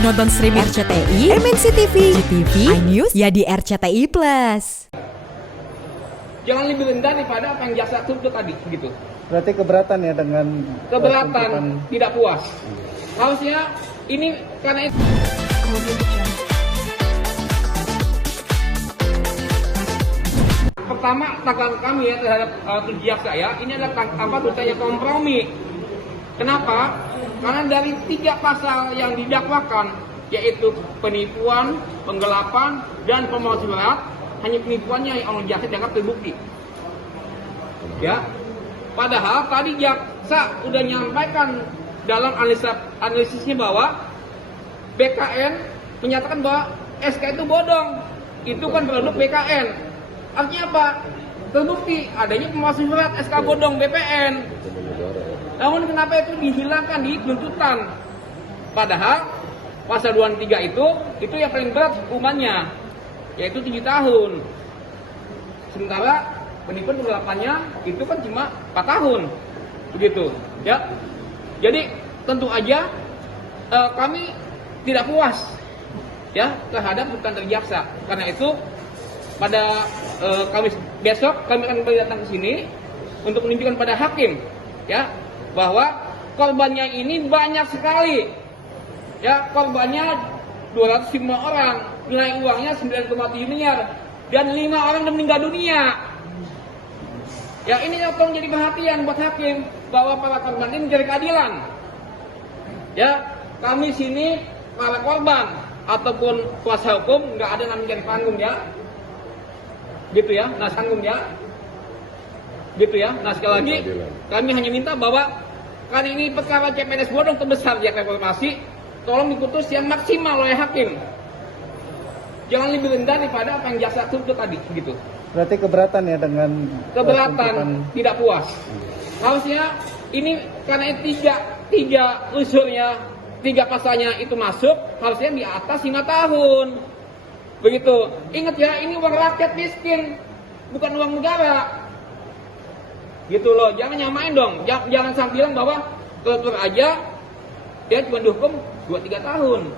Nonton streaming RCTI, MNC TV, GTV, iNews, ya di RCTI Plus. Jangan lebih rendah daripada apa yang jaksa tuntut tadi, gitu. Berarti keberatan ya dengan Keberatan, tidak puas. Harusnya ini karena itu. Pertama, tanggapan kami ya terhadap jaksa ya, ini adalah tuntutannya kompromi. Kenapa? Karena dari 3 pasal yang didakwakan, yaitu penipuan, penggelapan, dan pemalsuan surat, hanya penipuannya yang oleh jaksa dianggap terbukti. Ya, padahal tadi jaksa udah nyampaikan dalam analisisnya bahwa BKN menyatakan bahwa SK itu bodong, itu kan produk BKN. Artinya apa? Terbukti adanya pemalsuan surat SK bodong BPN. Namun kenapa itu dihilangkan di tuntutan? Padahal pasal 23 itu yang paling berat hukumannya, yaitu 7 tahun. Sementara penipuan penggelapannya itu kan cuma 4 tahun, begitu. Ya, jadi tentu aja kami tidak puas ya terhadap tuntutan dari jaksa. Karena itu pada Kamis besok kami akan kembali datang ke sini untuk menunjukkan pada hakim ya bahwa korbannya ini banyak sekali. Ya, korbannya 205 orang, nilai uangnya 9,7 miliar dan 5 orang yang meninggal dunia. Ya, ini tolong jadi perhatian buat hakim bahwa para korban ini mencari keadilan. Ya, kami sini para korban ataupun kuasa hukum nggak ada namanya cari panggung ya. Gitu ya, nah tanggung ya. Gitu ya. Nah sekali lagi kami hanya minta bahwa kali ini perkara CPNS bodong terbesar di reformasi, tolong diputus yang maksimal oleh hakim. Jangan lebih rendah daripada apa yang jaksa tuntut tadi, begitu. Berarti keberatan ya dengan keberatan, tidak puas. Harusnya ini karena tiga unsurnya, 3 pasalnya itu masuk, harusnya di atas 5 tahun. Begitu. Ingat ya, ini uang rakyat miskin, bukan uang negara. Gitu loh, jangan nyamain dong. Jangan sampai bilang bahwa koruptor aja dia cuma dihukum 2-3 tahun.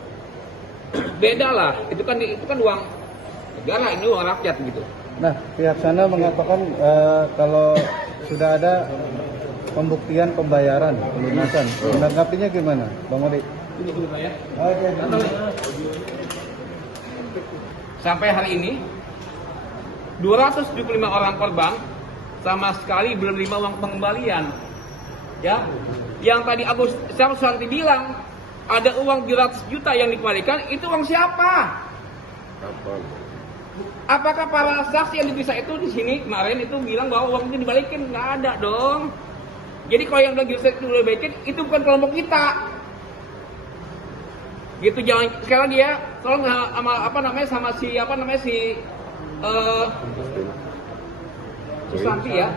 Beda lah, itu kan uang negara, ini uang rakyat gitu. Nah, pihak sana mengatakan kalau sudah ada pembuktian pembayaran, pelunasan. Menanggapinya gimana, Bang Odi? Ini dulu Pak ya. Oke. Sampai hari ini 275 orang korban sama sekali belum menerima uang pengembalian. Ya. Yang tadi Agus Sarsanti bilang ada uang 700 juta yang dikembalikan, itu uang siapa? Apakah para saksi yang diperiksa itu di sini kemarin itu bilang bahwa uang itu dibalikin? Nggak ada dong. Jadi kalau yang bilang itu dibalikin itu bukan kelompok kita. Gitu, jangan sekali lagi ya, tolong sama si Susanti ya.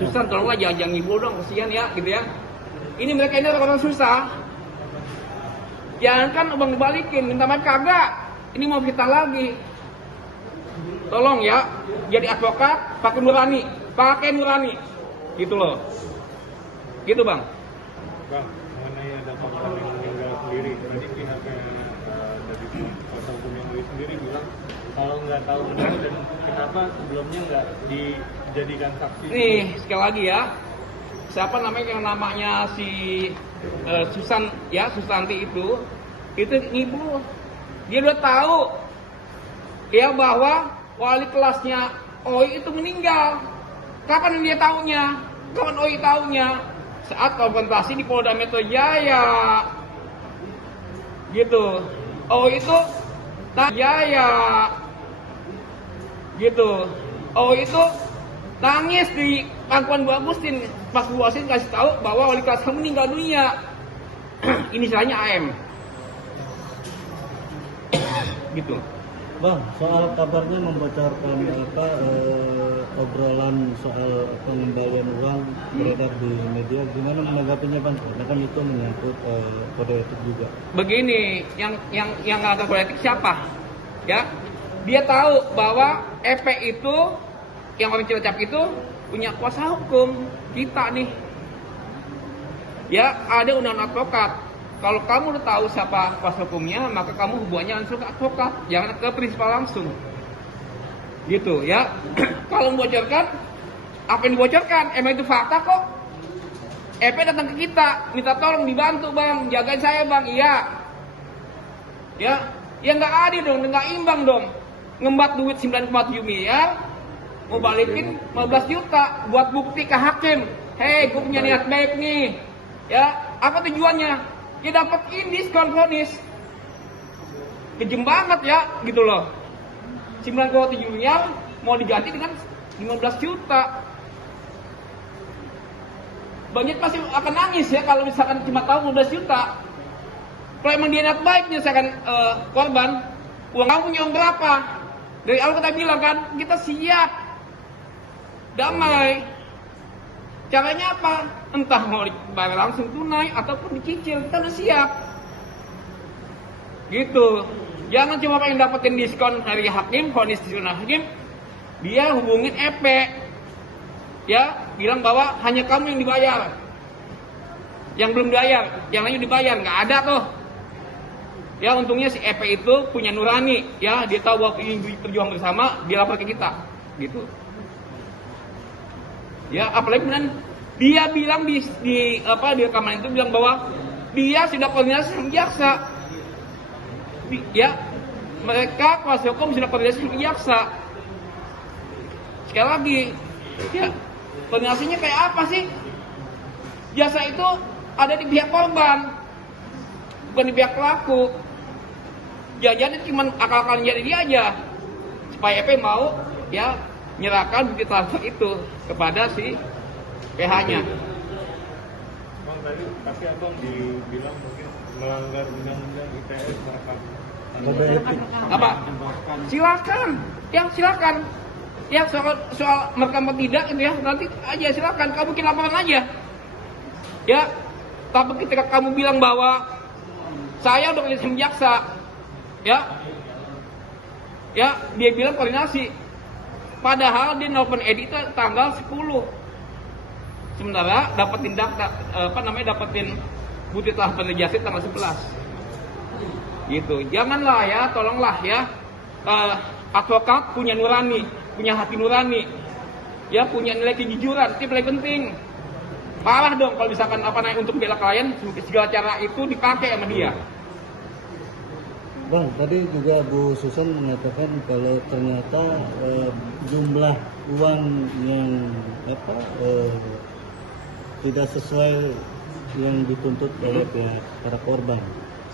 Susan tolonglah jangan ngibul dong, kesian ya gitu ya. Ini mereka ini orang susah. Jangan kan uang dibalikin, minta maaf kagak. Ini mau kita lagi. Tolong ya, jadi advokat pakai nurani. Gitu loh. Gitu, Bang. Bang, mengenai ada korban yang meninggal sendiri, tadi pihaknya dari kuasa hukum yang sendiri bilang kalau nggak tahu benar dan kenapa sebelumnya nggak dijadikan saksi. Nih sekali lagi ya, siapa namanya si Susanti itu ngibul. Dia udah tahu ya bahwa wali kelasnya OI itu meninggal. Kapan dia tahunya? Kapan OI tahunya? Saat konfrontasi di Polda Metro Jaya. Gitu. OI itu Jaya. Gitu. OI itu nangis di pangkuan Bu Agustin. Pas Bu Agustin kasih tahu bahwa wali kelasnya meninggal dunia. Ini istilahnya AM. Gitu. Bang, soal kabarnya membocorkan obrolan soal pengembalian uang beredar di media, gimana menanggapinya Bang? Karena kan itu menyangkut kode etik juga. Begini, yang nggak kode etik siapa? Ya, dia tahu bahwa EP itu, yang orang Cilacap itu punya kuasa hukum kita nih. Ya, ada undang-undang advokat. kalau kamu udah tahu siapa kuasa hukumnya, maka kamu hubungannya langsung ke advokat, jangan ke prinsipal langsung. Gitu ya. Kalau membocorkan, apa yang dibocorkan? Emang itu fakta kok. EP datang ke kita, minta tolong dibantu bang, jagain saya bang, iya. Ya nggak adil dong, nggak imbang dong. Ngembat duit 9,7 miliar, mau balikin 15 juta buat bukti ke hakim. Hei, gue punya niat baik nih. Ya, apa tujuannya? Ya dapetin diskon vonis. Kejem banget ya, gitu loh. 9,7 miliar mau diganti dengan 15 juta. Banyak pasti akan nangis ya kalau misalkan cuma tahu 15 juta. Kalau emang dia niat baik menyelesaikan korban, uang kamu punya uang berapa? Dari awal kita bilang kan, kita siap damai. Caranya apa? Entah mau dibayar langsung tunai ataupun dicicil, kita udah siap. Gitu. Jangan cuma pengen dapetin diskon dari hakim, vonis diskon hakim, dia hubungin EP. Ya, bilang bahwa hanya kamu yang dibayar. Yang belum dibayar, yang lainnya dibayar, nggak ada tuh. Ya untungnya si EP itu punya nurani, ya dia tahu bahwa ini berjuang bersama, dia lapor ke kita, gitu. Ya apalagi kemudian dia bilang di rekaman itu bilang bahwa dia sudah koordinasi sama jaksa. Ya mereka kuasa hukum sudah koordinasi sama jaksa. Sekali lagi, ya koordinasinya kayak apa sih? Jasa itu ada di pihak korban, bukan di pihak pelaku. Jangan cuma akal-akalan jadi dia aja supaya EP mau ya menyerahkan bukti transfer itu kepada si PH-nya. Bang tadi tapi abang dibilang mungkin melanggar undang-undang ITE merekam. Apa? Silakan, ya silakan. Ya soal merekam atau tidak itu ya nanti aja silakan. Kamu bikin laporan aja. Ya, tapi ketika kamu bilang bahwa saya udah koordinasi sama jaksa, ya dia bilang koordinasi, padahal dia nelfon Edi itu tanggal 10, sementara dapetin dapetin bukti transfer jasa tanggal 11, gitu. Janganlah ya, tolonglah ya, advokat punya nurani, punya hati nurani, ya punya nilai kejujuran, itu paling penting. Parah dong kalau misalkan untuk bela klien segala cara itu dipakai sama dia. Bang, tadi juga Bu Susan mengatakan kalau ternyata jumlah uang yang tidak sesuai yang dituntut oleh pihak para korban.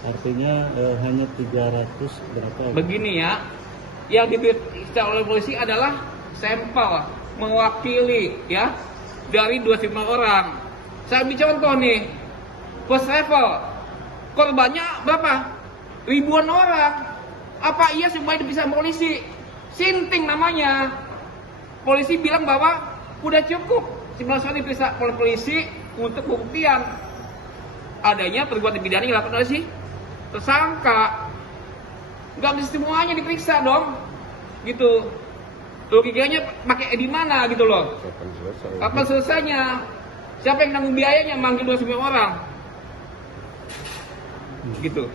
Artinya hanya 300 berapa? Begini ya, yang diperiksa oleh polisi adalah sampel mewakili ya dari 25 orang. Saya ambil contoh nih, first level korbannya berapa? Ribuan orang. Apa iya semuanya dipisah sama polisi? Sinting namanya. Polisi bilang bahwa udah cukup 19 orang diperiksa oleh polisi untuk pembuktian adanya perbuatan pidana yang dilakukan oleh si tersangka. Nggak bisa semuanya diperiksa dong, gitu. Logikanya pakai di mana gitu loh? Kapan selesainya? Siapa yang nanggung biayanya manggil 29 orang? Gitu.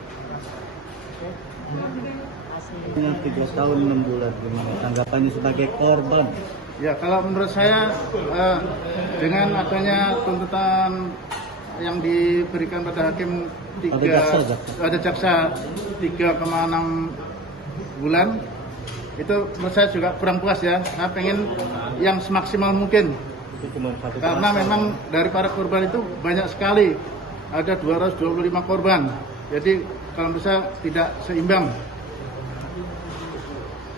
Yang 3 tahun 6 bulan, gimana tanggapannya sebagai korban? Ya, kalau menurut saya dengan adanya tuntutan yang diberikan pada hakim ada jaksa 3,6 bulan, itu menurut saya juga kurang puas ya. Saya pengen yang semaksimal mungkin, karena memang dari para korban itu banyak sekali, ada 225 korban, jadi kalau bisa tidak seimbang.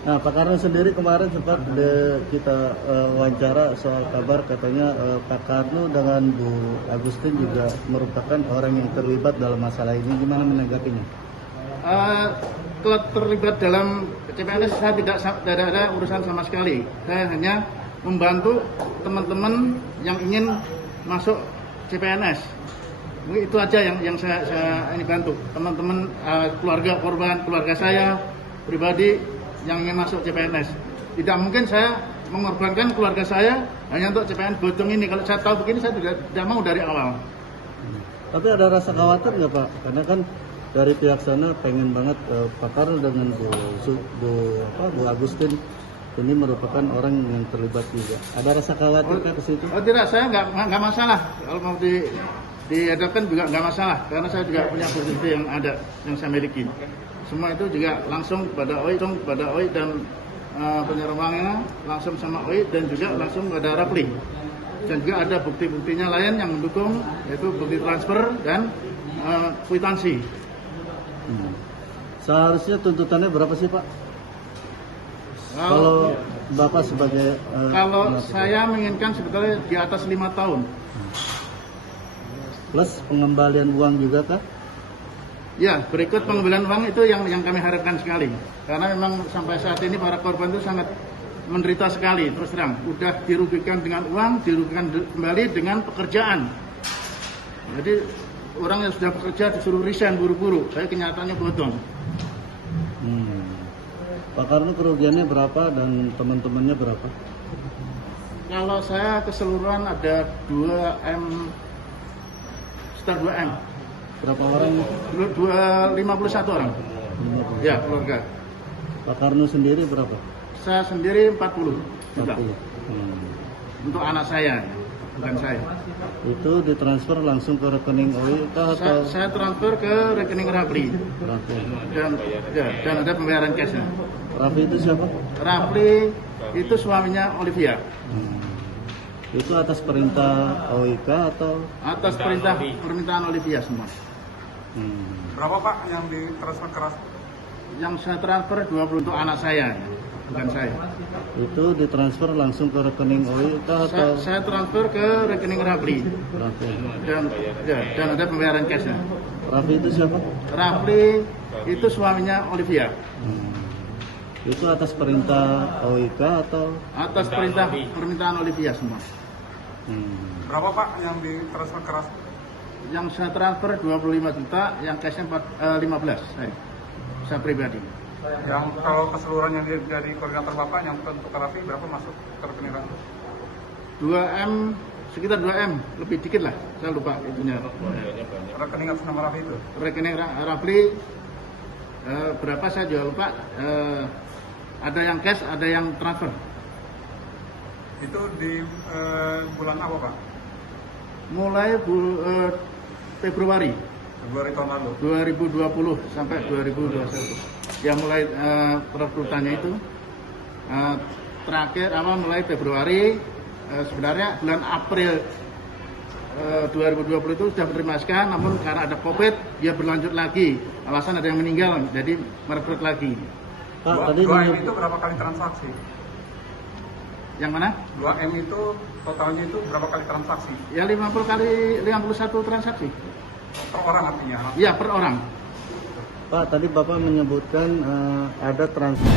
Nah, Pak Karno sendiri kemarin sempat kita wawancara soal kabar katanya Pak Karno dengan Bu Agustin juga merupakan orang yang terlibat dalam masalah ini. Gimana menanggapinya? Kalau terlibat dalam CPNS saya tidak ada urusan sama sekali. Saya hanya membantu teman-teman yang ingin masuk CPNS. Mungkin itu aja yang saya ini bantu. Teman-teman keluarga korban, keluarga saya pribadi yang ingin masuk CPNS. Tidak mungkin saya mengorbankan keluarga saya hanya untuk CPNS Bojong ini. Kalau saya tahu begini saya tidak mau dari awal. Tapi ada rasa khawatir nggak Pak? Karena kan dari pihak sana pengen banget Pak Karno dengan Bu Agustin ini merupakan orang yang terlibat juga. Ada rasa khawatir Kak ke situ? Oh tidak, saya nggak masalah. Kalau mau dihadapkan juga nggak masalah, karena saya juga punya bukti yang ada, yang saya miliki. Semua itu juga langsung pada OI dan penyerwangnya langsung sama OI dan juga langsung pada Rapli. Dan juga ada bukti-buktinya lain yang mendukung, yaitu bukti transfer dan kwitansi. Seharusnya tuntutannya berapa sih Pak? Kalau Bapak sebagai kalau saya menginginkan sebetulnya di atas 5 tahun. Plus pengembalian uang juga kah? Ya, berikut pengembalian uang itu yang kami harapkan sekali. Karena memang sampai saat ini para korban itu sangat menderita sekali, terus terang. Udah dirugikan dengan uang, dirugikan kembali dengan pekerjaan. Jadi orang yang sudah bekerja disuruh resign buru-buru, saya kenyataannya bodong. Pak Karno kerugiannya berapa dan teman-temannya berapa? Kalau saya keseluruhan ada 2M, sekitar 2M. Berapa orang? 51 orang. Ya, keluarga. Pak Karno sendiri berapa? Saya sendiri 40 juta. 40. Untuk anak saya, bukan saya. Itu ditransfer langsung ke rekening OI kah atau? Saya transfer ke rekening Rapli. Dan ada pembayaran cashnya. Raffi itu siapa? Rapli itu suaminya Olivia. Itu atas perintah OI kah atau? Atas permintaan Olivia semua. Berapa Pak yang ditransfer ke Rapli? Yang saya transfer 20 untuk anak saya, bukan saya. Itu ditransfer langsung ke rekening OI kah atau? Saya transfer ke rekening Rapli. Raffi. Dan ada pembayaran cashnya. Raffi itu siapa? Rapli itu suaminya Olivia. Itu atas perintah OI kah atau? Atas permintaan Olivia semua. Berapa Pak yang ditransfer ke Rapli? Yang saya transfer 25 juta, yang cashnya 15 saya pribadi. Yang kalau keseluruhan yang dari koordinator Bapak yang untuk ke Rapli berapa masuk ke rekening Rapli? 2M, sekitar 2M, lebih dikit lah, saya lupa itunya. Rekening atas nama Rapli itu? Rekening Rapli berapa saya juga lupa. Ada yang cash, ada yang transfer. Itu di bulan apa Pak? Mulai Februari Tahun lalu? 2020 sampai 2021. Yang mulai perekrutannya itu terakhir mulai Februari, sebenarnya bulan April 2020 itu sudah menerima SK, namun karena ada COVID dia berlanjut lagi. Alasan ada yang meninggal, jadi merekrut lagi. Pak, 2M itu berapa kali transaksi? Yang mana? 2M itu totalnya itu berapa kali transaksi? Ya 50 kali 51 transaksi. Per orang artinya? Ya, per orang. Pak, tadi Bapak menyebutkan ada transfer.